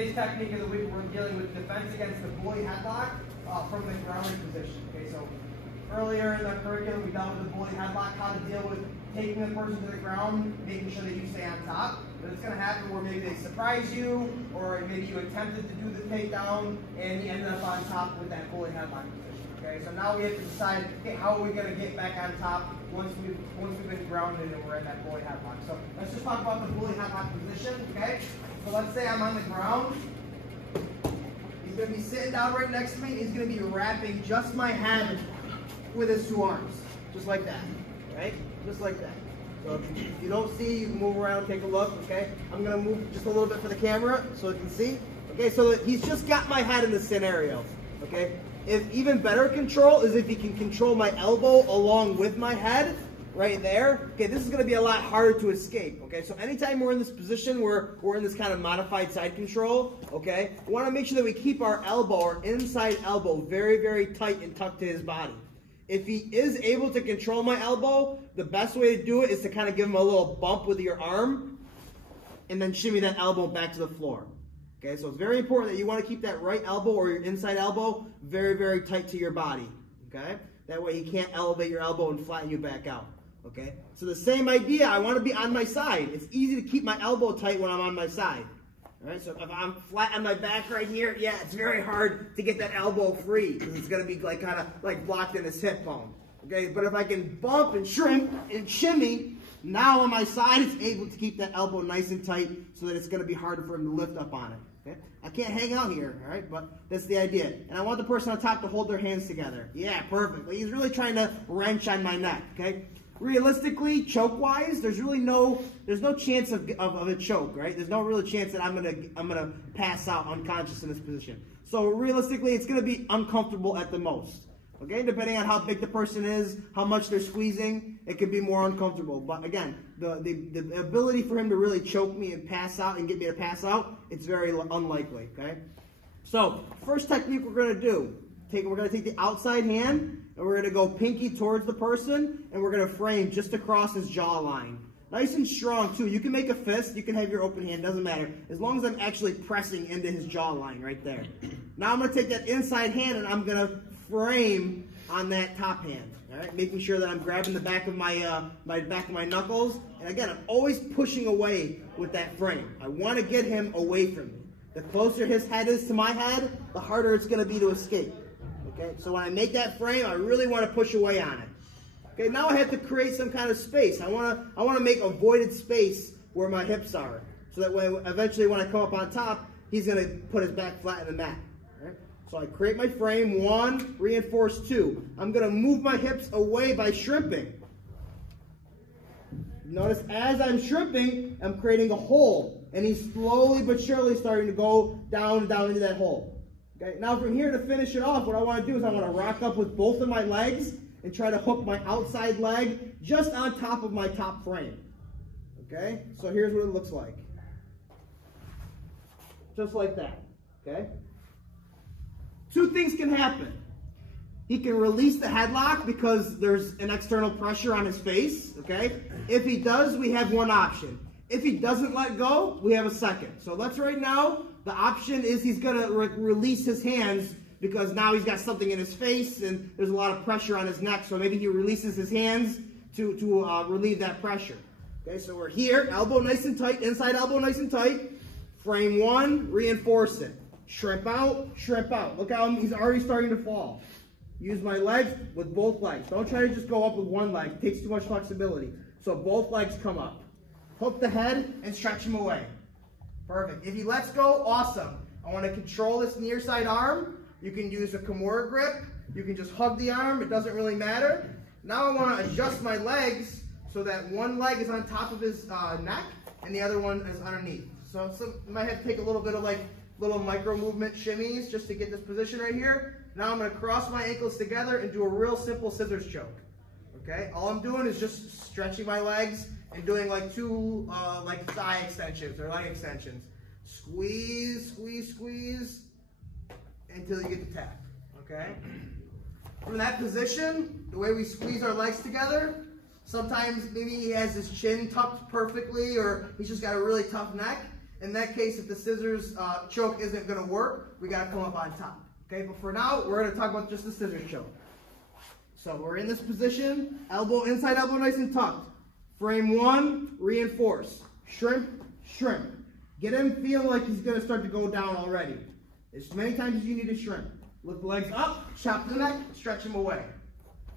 today's technique of the week, we're dealing with defense against the bully headlock from the grounded position. Okay, so earlier in the curriculum, we dealt with the bully headlock, how to deal with taking the person to the ground, making sure that you stay on top. But it's going to happen where maybe they surprise you, or maybe you attempted to do the takedown, and you ended up on top with that bully headlock position. Okay, so now we have to decide, okay, how are we going to get back on top once we've been grounded and we're in that bully headlock. So let's just talk about the bully headlock position. Okay, so let's say I'm on the ground. He's going to be sitting down right next to me. He's going to be wrapping just my head with his two arms, just like that. Right, just like that. So if you don't see, you can move around, take a look. Okay, I'm going to move just a little bit for the camera so you can see. Okay, so he's just got my head in this scenario. Okay. If even better control is if he can control my elbow along with my head, right there. Okay, this is going to be a lot harder to escape. Okay, so anytime we're in this position where we're in this kind of modified side control, okay, we want to make sure that we keep our elbow, our inside elbow, very, very tight and tucked to his body. If he is able to control my elbow, the best way to do it is to kind of give him a little bump with your arm and then shimmy that elbow back to the floor. Okay, so it's very important that you want to keep that right elbow or your inside elbow very, very tight to your body. Okay, that way he can't elevate your elbow and flatten you back out. Okay, so the same idea, I want to be on my side. It's easy to keep my elbow tight when I'm on my side. All right, so if I'm flat on my back right here, yeah, it's very hard to get that elbow free because it's going to be like kind of like blocked in his hip bone. Okay, but if I can bump and shrimp and shimmy, now on my side, it's able to keep that elbow nice and tight so that it's going to be harder for him to lift up on it. Okay? I can't hang out here, all right? But that's the idea. And I want the person on top to hold their hands together. Yeah, perfect. He's really trying to wrench on my neck, okay? Realistically, choke-wise, there's no chance of a choke, right? There's no real chance that I'm gonna pass out unconscious in this position. So realistically, it's gonna be uncomfortable at the most. Okay, depending on how big the person is, how much they're squeezing, it could be more uncomfortable. But again, the ability for him to really choke me and pass out and get me to pass out, it's very unlikely. Okay, so first technique we're going to do, we're going to take the outside hand and we're going to go pinky towards the person and we're going to frame just across his jawline. Nice and strong too. You can make a fist, you can have your open hand, doesn't matter. As long as I'm actually pressing into his jawline right there. Now I'm going to take that inside hand and I'm going to frame on that top hand, all right, making sure that I'm grabbing the back of my back of my knuckles, and again, I'm always pushing away with that frame. I want to get him away from me. The closer his head is to my head, the harder it's going to be to escape. Okay, so when I make that frame, I really want to push away on it. Okay, now I have to create some kind of space. I want to make a voided space where my hips are, so that way, eventually, when I come up on top, he's going to put his back flat in the mat. So I create my frame, 1, reinforce 2. I'm going to move my hips away by shrimping. Notice as I'm shrimping, I'm creating a hole. And he's slowly but surely starting to go down into that hole. Okay. Now from here to finish it off, what I want to do is I want to rock up with both of my legs and try to hook my outside leg just on top of my top frame. Okay, so here's what it looks like. Just like that. Okay. Two things can happen. He can release the headlock because there's an external pressure on his face, okay? If he does, we have one option. If he doesn't let go, we have a second. So let's right now, the option is he's going to release his hands because now he's got something in his face and there's a lot of pressure on his neck. So maybe he releases his hands to relieve that pressure. Okay, so we're here, elbow nice and tight, inside elbow nice and tight. Frame 1, reinforce it. Shrimp out, shrimp out. Look how he's already starting to fall. Use my legs with both legs. Don't try to just go up with one leg. It takes too much flexibility. So both legs come up. Hook the head and stretch him away. Perfect. If he lets go, awesome. I want to control this near side arm. You can use a Kimura grip. You can just hug the arm. It doesn't really matter. Now I want to adjust my legs so that one leg is on top of his neck and the other one is underneath. So you might have to take a little bit of little micro movement shimmies just to get this position right here. Now I'm going to cross my ankles together and do a real simple scissors choke. Okay, all I'm doing is just stretching my legs and doing like two thigh extensions or leg extensions. Squeeze, squeeze, squeeze until you get the tap. Okay. From that position, the way we squeeze our legs together, sometimes maybe he has his chin tucked perfectly or he's just got a really tough neck. In that case, if the scissors choke isn't going to work, we got to come up on top. Okay, but for now, we're going to talk about just the scissors choke. So we're in this position, elbow, inside elbow nice and tucked. Frame one, reinforce. Shrimp, shrimp. Get him feeling like he's going to start to go down already. As many times as you need to shrimp. Lift the legs up, chop the neck, stretch him away.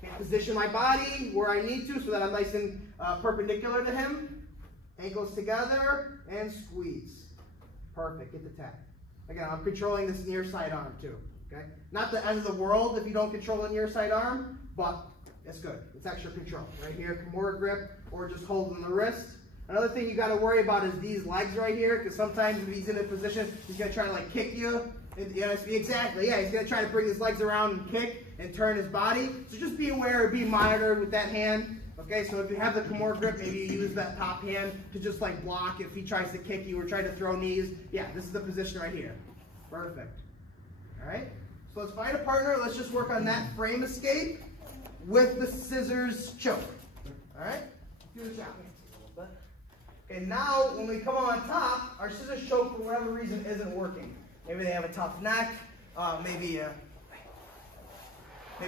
Okay, position my body where I need to so that I'm nice and perpendicular to him. Ankles together and squeeze. Perfect, get the tap. Again, I'm controlling this near side arm too. Okay? Not the end of the world if you don't control the near side arm, but it's good. It's extra control. Right here, Kimura grip or just holding the wrist. Another thing you got to worry about is these legs right here, because sometimes if he's in a position, he's going to try to like kick you. And, exactly, yeah, he's going to try to bring his legs around and kick and turn his body. So just be aware, be monitored with that hand. Okay, so if you have the Kimura grip, maybe you use that top hand to just like block if he tries to kick you or try to throw knees. Yeah, this is the position right here. Perfect. All right, so let's find a partner. Let's just work on that frame escape with the scissors choke. All right, do the chop. Okay, now when we come on top, our scissors choke for whatever reason isn't working. Maybe they have a tough neck. Maybe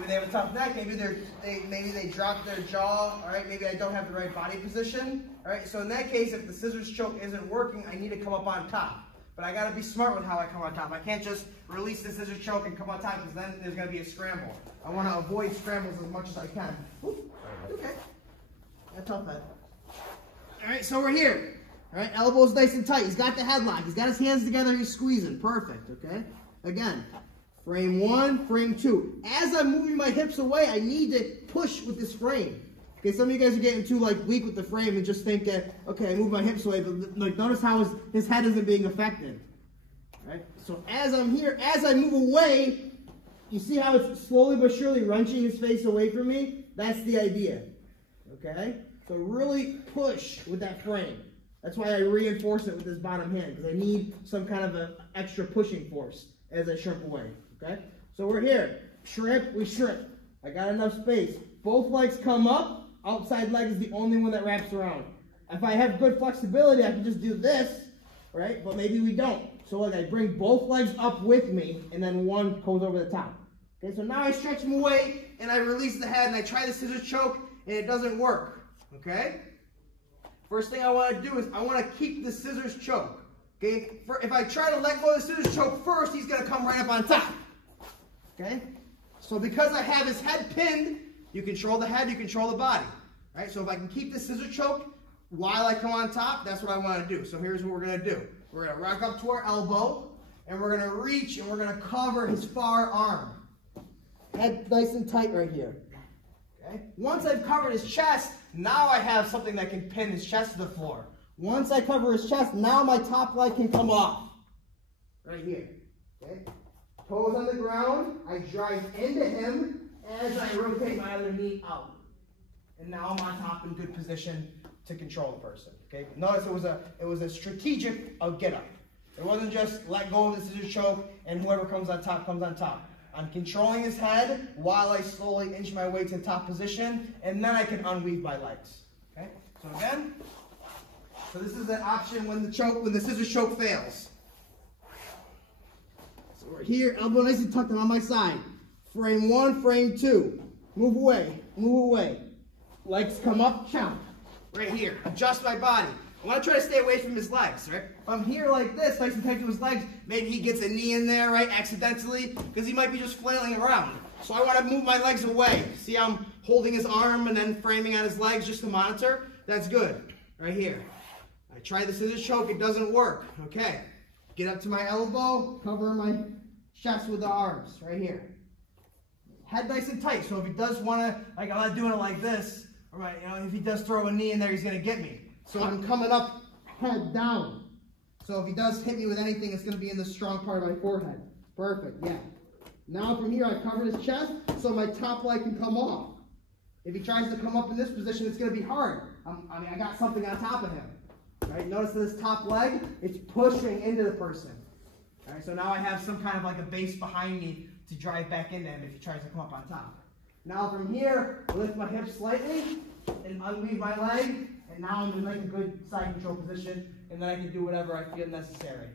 they have a tough neck. Maybe they drop their jaw. All right. Maybe I don't have the right body position. All right. So in that case, if the scissors choke isn't working, I need to come up on top. But I got to be smart with how I come on top. I can't just release the scissors choke and come on top because then there's going to be a scramble. I want to avoid scrambles as much as I can. Ooh, okay. That's tough head. All right. So we're here. All right. Elbows nice and tight. He's got the headlock. He's got his hands together. He's squeezing. Perfect. Okay. Again. Frame one, frame two. As I'm moving my hips away, I need to push with this frame. Okay, some of you guys are getting too like weak with the frame and just think that, okay, I move my hips away, but like notice how his head isn't being affected. Right? So as I'm here, as I move away, you see how it's slowly but surely wrenching his face away from me? That's the idea. Okay? So really push with that frame. That's why I reinforce it with this bottom hand, because I need some kind of an extra pushing force as I shrimp away. Okay, so we're here. Shrimp, we shrimp. I got enough space. Both legs come up. Outside leg is the only one that wraps around. If I have good flexibility, I can just do this, right? But maybe we don't. So look, I bring both legs up with me, and then one goes over the top. Okay, so now I stretch them away, and I release the head, and I try the scissors choke, and it doesn't work. Okay? First thing I want to do is I want to keep the scissors choke. Okay? If I try to let go of the scissors choke first, he's going to come right up on top. Okay? So because I have his head pinned, you control the head, you control the body. Right? So if I can keep the scissor choke while I come on top, that's what I want to do. So here's what we're going to do. We're going to rock up to our elbow, and we're going to reach, and we're going to cover his far arm. Head nice and tight right here. Okay? Once I've covered his chest, now I have something that can pin his chest to the floor. Once I cover his chest, now my top leg can come off. Right here. Okay? Toes on the ground, I drive into him as I rotate my other knee out. And now I'm on top in good position to control the person. Okay? Notice it was a strategic get up. It wasn't just let go of the scissors choke and whoever comes on top comes on top. I'm controlling his head while I slowly inch my way to top position, and then I can unweave my legs. Okay? So again, so this is an option when the scissors choke fails. So we're here, elbow nice and tucked on my side. Frame one, frame two. Move away, move away. Legs come up, chomp. Right here, adjust my body. I want to try to stay away from his legs, right? If I'm here like this, nice and tight to his legs, maybe he gets a knee in there, right, accidentally, because he might be just flailing around. So I want to move my legs away. See how I'm holding his arm and then framing on his legs just to monitor? That's good, right here. I try the scissors choke, it doesn't work. Okay, get up to my elbow, cover my chest with the arms, right here. Head nice and tight, so if he does want to, like I'm not doing it like this, all right, you know, if he does throw a knee in there, he's going to get me. So I'm coming up, head down. So if he does hit me with anything, it's going to be in the strong part of my forehead. Perfect, yeah. Now from here, I covered his chest, so my top leg can come off. If he tries to come up in this position, it's going to be hard. I got something on top of him. Right? Notice this top leg, it's pushing into the person. All right, so now I have some kind of like a base behind me to drive back into him if he tries to come up on top. Now from here, I lift my hips slightly and unweave my leg and now I'm in like a good side control position, and then I can do whatever I feel necessary.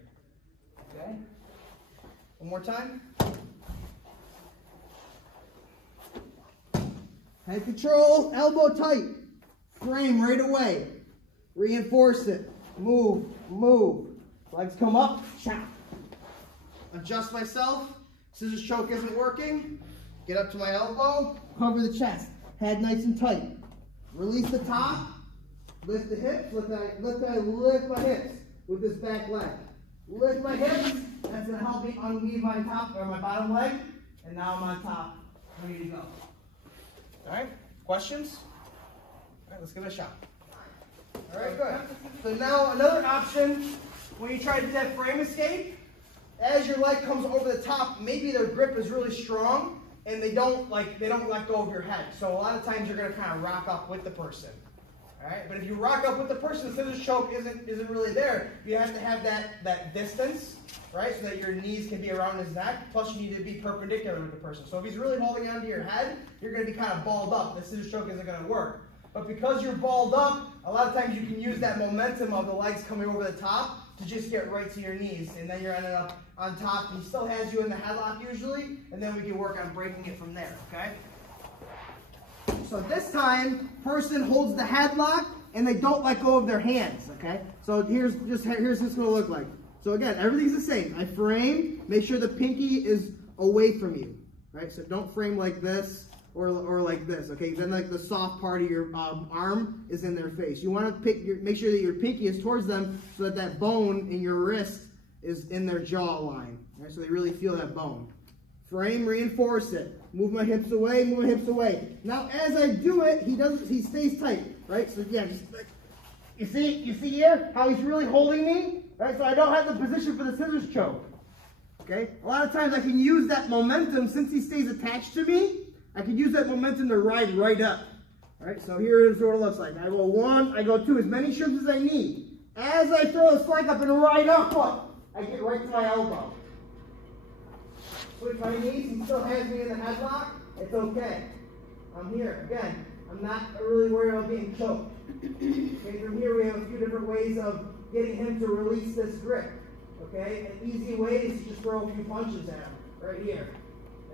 Okay? One more time. Head control, elbow tight. Frame right away. Reinforce it. Move, move. Legs come up, chop. Adjust myself. Scissors choke isn't working. Get up to my elbow. Cover the chest. Head nice and tight. Release the top. Lift the hips. Lift my hips with this back leg. Lift my hips. That's going to help me unweave my top or my bottom leg. And now I'm on top. Ready to go. All right. Questions? All right. Let's give it a shot. All right. Good. So now another option when you try to do that frame escape. As your leg comes over the top, maybe their grip is really strong and they don't let go of your head. So a lot of times you're going to kind of rock up with the person. All right, but if you rock up with the person, the scissors choke isn't really there. You have to have that distance, right, so that your knees can be around his neck. Plus, you need to be perpendicular with the person. So if he's really holding onto your head, you're going to be kind of balled up. The scissors choke isn't going to work. But because you're balled up, a lot of times you can use that momentum of the legs coming over the top to just get right to your knees, and then you're ending up on top. He still has you in the headlock usually, and then we can work on breaking it from there, okay? So this time, person holds the headlock, and they don't let go of their hands, okay? So here's what it's going to look like. So again, everything's the same. I frame, make sure the pinky is away from you, right? So don't frame like this or like this, okay? Then like the soft part of your arm is in their face. You want to make sure that your pinky is towards them so that that bone in your wrist is in their jaw line, right? So they really feel that bone. Frame, reinforce it. Move my hips away, move my hips away. Now as I do it, he stays tight, right? So yeah, just like, you see here how he's really holding me, right? So I don't have the position for the scissors choke, okay? A lot of times I can use that momentum, since he stays attached to me, I can use that momentum to ride right up, all right? So here is what it looks like. I go one, I go two, as many shrimps as I need. As I throw the flag up and ride up, I get right to my elbow. Switch my knees, he still has me in the headlock, it's okay. I'm here. Again, I'm not really worried about being choked. Okay, from here we have a few different ways of getting him to release this grip. Okay, an easy way is to just throw a few punches at him, right here.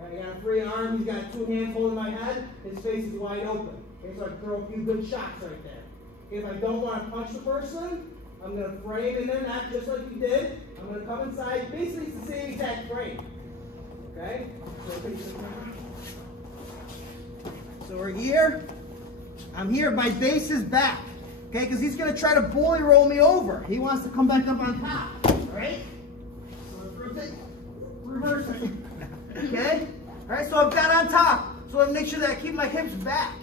I got a free arm, he's got two hands holding my head, his face is wide open. Okay, so I can throw a few good shots right there. Okay, if I don't want to punch the person, I'm going to frame in their neck just like we did. I'm going to come inside, basically it's the same exact frame. Okay, so we're here. I'm here. My base is back. Okay, because he's going to try to bully roll me over. He wants to come back up on top. All right. So let's rotate. Reverse it. Okay. All right. So I've got on top. So I make sure that I keep my hips back.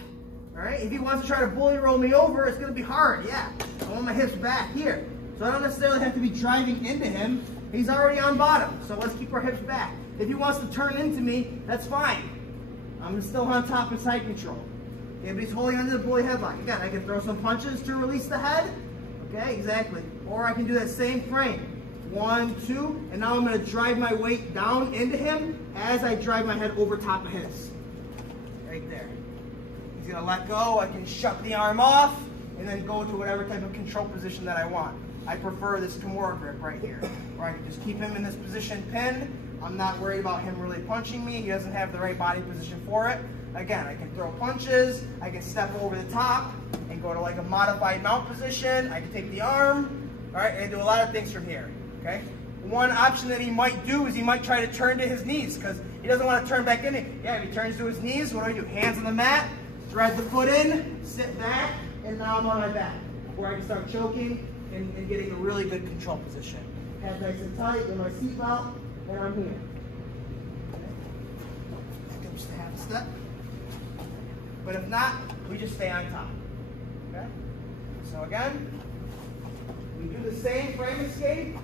All right. If he wants to try to bully roll me over, it's going to be hard. Yeah. I want my hips back here. So I don't necessarily have to be driving into him. He's already on bottom. So let's keep our hips back. If he wants to turn into me, that's fine. I'm still on top of side control. Okay, but he's holding onto the bully headlock. Again, I can throw some punches to release the head. Okay, exactly. Or I can do that same frame. 1, 2, and now I'm going to drive my weight down into him as I drive my head over top of his. Right there. He's going to let go. I can shut the arm off and then go to whatever type of control position that I want. I prefer this Kimura grip right here, where I can just keep him in this position pinned. I'm not worried about him really punching me. He doesn't have the right body position for it. Again, I can throw punches. I can step over the top and go to like a modified mount position. I can take the arm. All right, and do a lot of things from here. Okay. One option that he might do is he might try to turn to his knees because he doesn't want to turn back in. Yeah, if he turns to his knees, what do? Hands on the mat, thread the foot in, sit back, and now I'm on my back, where I can start choking and getting a really good control position. Head nice and tight, get my seatbelt, and I'm here. Okay. Just a half a step. But if not, we just stay on top. Okay? So again, we do the same frame escape,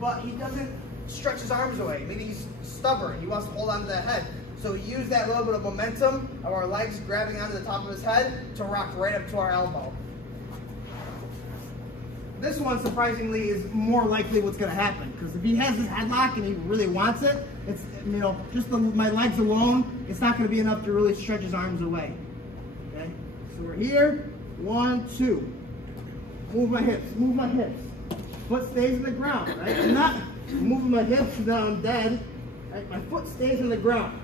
but he doesn't stretch his arms away. Maybe he's stubborn. He wants to hold on to that head. So we use that little bit of momentum of our legs grabbing onto the top of his head to rock right up to our elbow. This one, surprisingly, is more likely what's going to happen. Because if he has his headlock and he really wants it, it's, you know, just my legs alone, it's not going to be enough to really stretch his arms away. Okay? So we're here. 1, 2. move my hips, move my hips. Foot stays in the ground, right? I'm not moving my hips now I'm dead. Right? My foot stays in the ground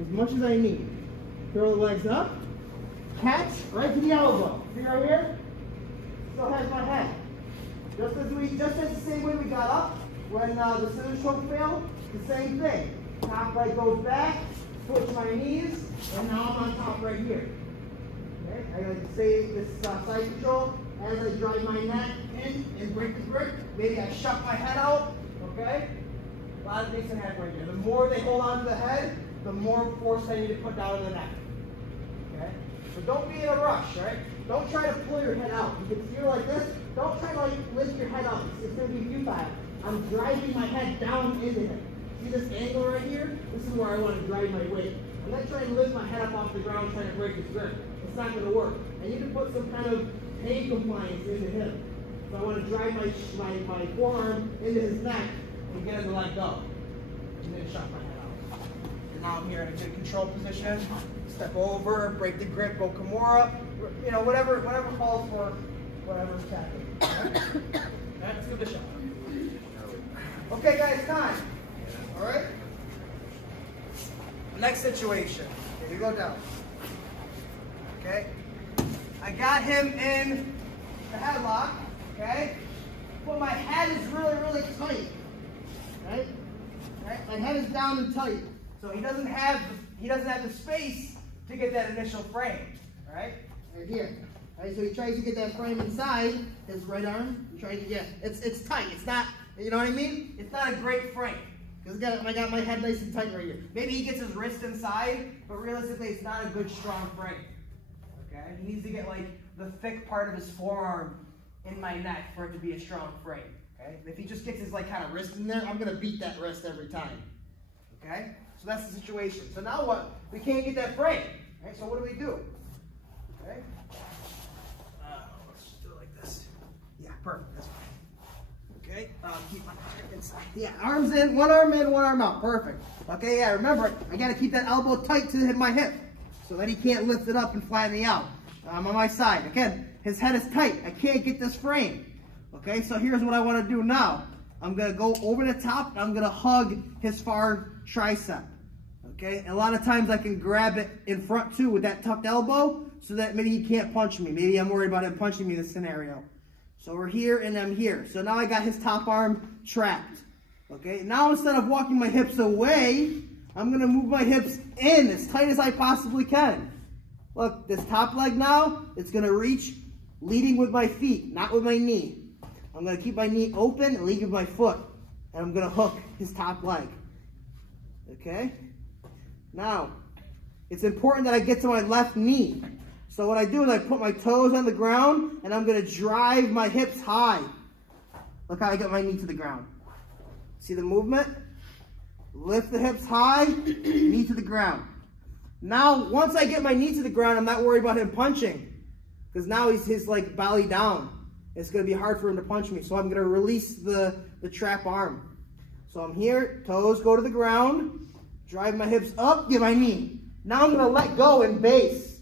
as much as I need. Throw the legs up, catch right to the elbow. See right here? Still has my head. Just as the same way we got up when the scissors choke failed, the same thing. Top leg goes back, switch my knees, and now I'm on top right here. Okay, I like to say this side control as I drive my neck in and break the grip. Maybe I shuck my head out. Okay, a lot of decent head right here. The more they hold on to the head, the more force I need to put down in the neck. Okay, so don't be in a rush, right? Don't try to pull your head out. You can feel like this. Don't try to like lift your head up. It's going to be futile. I'm driving my head down into him. See this angle right here? This is where I want to drive my weight. I'm not trying to lift my head up off the ground trying to break his grip. It's not going to work. I need to put some kind of pain compliance into him. So I want to drive my forearm into his neck and get him to let go. And then shut my head out. And now I'm here in a good control position. Step over, break the grip, go Kimura. You know, whatever calls for whatever's happening. Alright, let's give it a shot. Okay guys, time. Alright? Next situation. Here we go down. Okay? I got him in the headlock. Okay? But my head is really, really tight. Right? Right? My head is down and tight. So he doesn't have the space to get that initial frame. Right? Right here. Right, so he tries to get that frame inside his right arm. Trying to get it's tight. It's not, you know what I mean? It's not a great frame. Because I got my head nice and tight right here. Maybe he gets his wrist inside, but realistically it's not a good strong frame. Okay? He needs to get like the thick part of his forearm in my neck for it to be a strong frame. Okay? If he just gets his like kind of wrist in there, I'm gonna beat that wrist every time. Okay? So that's the situation. So now what? We can't get that frame. Right? So what do we do? Okay? Let's just do it like this. Yeah, perfect. That's fine. Okay, keep my arm inside. Yeah, arms in, one arm out. Perfect. Okay, yeah, remember, I got to keep that elbow tight to hit my hip so that he can't lift it up and flatten me out. I'm on my side. Again, his head is tight. I can't get this frame. Okay, so here's what I want to do now. I'm going to go over the top and I'm going to hug his far tricep. Okay, and a lot of times I can grab it in front too with that tucked elbow so that maybe he can't punch me. Maybe I'm worried about him punching me in this scenario. So we're here and I'm here. So now I got his top arm trapped. Okay, now instead of walking my hips away, I'm gonna move my hips in as tight as I possibly can. Look, this top leg now, it's gonna reach leading with my feet, not with my knee. I'm gonna keep my knee open and lead with my foot. And I'm gonna hook his top leg. Okay? Now, it's important that I get to my left knee. So what I do is I put my toes on the ground and I'm going to drive my hips high. Look how I get my knee to the ground. See the movement? Lift the hips high, knee to the ground. Now, once I get my knee to the ground, I'm not worried about him punching. Because now he's like belly down. It's going to be hard for him to punch me. So I'm going to release the trap arm. So I'm here, toes go to the ground, drive my hips up, get my knee. Now I'm going to let go and base.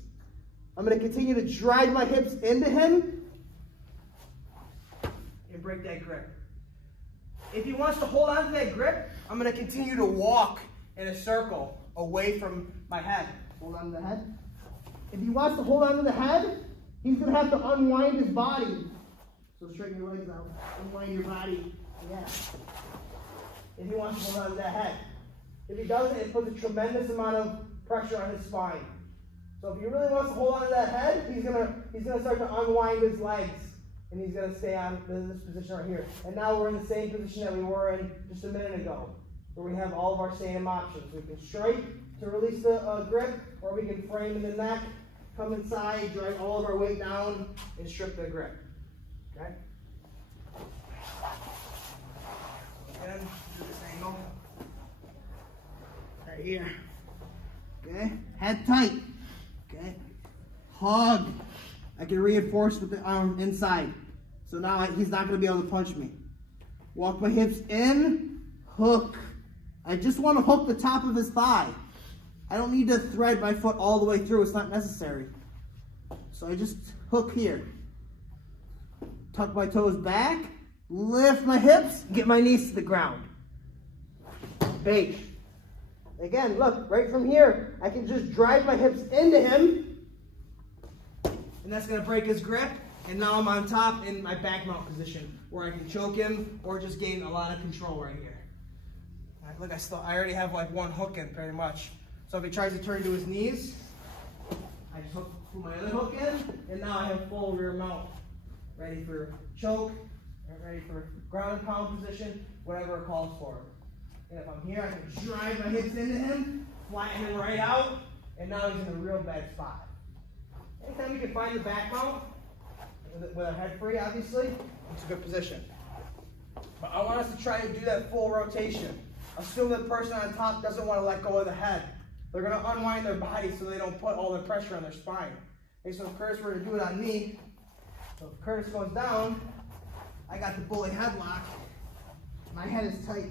I'm going to continue to drive my hips into him and break that grip. If he wants to hold on to that grip, I'm going to continue to walk in a circle away from my head. Hold on to the head. If he wants to hold on to the head, he's going to have to unwind his body. So straighten your legs out. Unwind your body. Yeah. If he wants to hold on to that head. If he doesn't, it puts a tremendous amount of pressure on his spine. So if he really wants to hold on to that head, he's gonna start to unwind his legs, and he's gonna stay on this position right here. And now we're in the same position that we were in just a minute ago, where we have all of our same options. We can strike to release the grip, or we can frame in the neck, come inside, drive all of our weight down, and strip the grip. Okay. Again, do this angle. Right here. Okay. Head tight. Okay, hug. I can reinforce with the arm inside. So now he's not going to be able to punch me. Walk my hips in, hook. I just want to hook the top of his thigh. I don't need to thread my foot all the way through. It's not necessary. So I just hook here. tuck my toes back, lift my hips, get my knees to the ground. Bait. Again, look, right from here, I can just drive my hips into him, and that's going to break his grip, and now I'm on top in my back mount position, where I can choke him or just gain a lot of control right here. All right, look, I already have like one hook in, pretty much. So if he tries to turn to his knees, I just put my other hook in, and now I have full rear mount, ready for choke, ready for ground and pound position, whatever it calls for. And if I'm here, I can drive my hips into him, flatten him right out, and now he's in a real bad spot. Anytime you can find the back mount, with a head free, obviously, it's a good position. But I want us to try to do that full rotation. Assume the person on top doesn't want to let go of the head. They're going to unwind their body so they don't put all the pressure on their spine. Okay, so if Curtis were to do it on me, so if Curtis goes down, I got the bully headlock. My head is tight.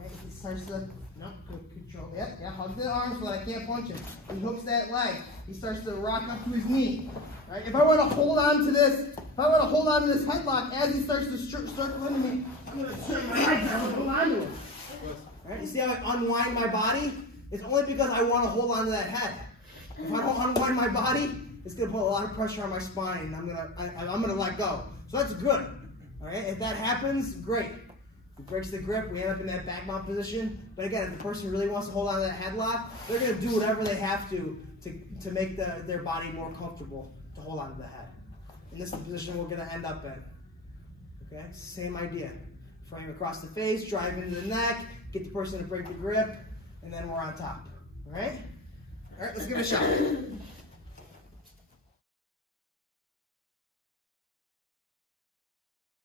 Okay, he starts to, no, good control. Yeah, hug the arm so that I can't punch him. He hooks that leg. He starts to rock up to his knee. Right? If I want to hold on to this, headlock as he starts to circle into me, I'm going to turn my head down and hold on to him. Right? You see how I unwind my body? It's only because I want to hold on to that head. If I don't unwind my body, it's going to put a lot of pressure on my spine, and I'm gonna let go. So that's good. All right? If that happens, great. If it breaks the grip, we end up in that back mount position. But again, if the person really wants to hold on to that headlock, they're going to do whatever they have to make their body more comfortable to hold on to the head. And this is the position we're going to end up in. Okay? Same idea. Frame across the face, drive into the neck, get the person to break the grip, and then we're on top. All right? All right, let's give it a shot.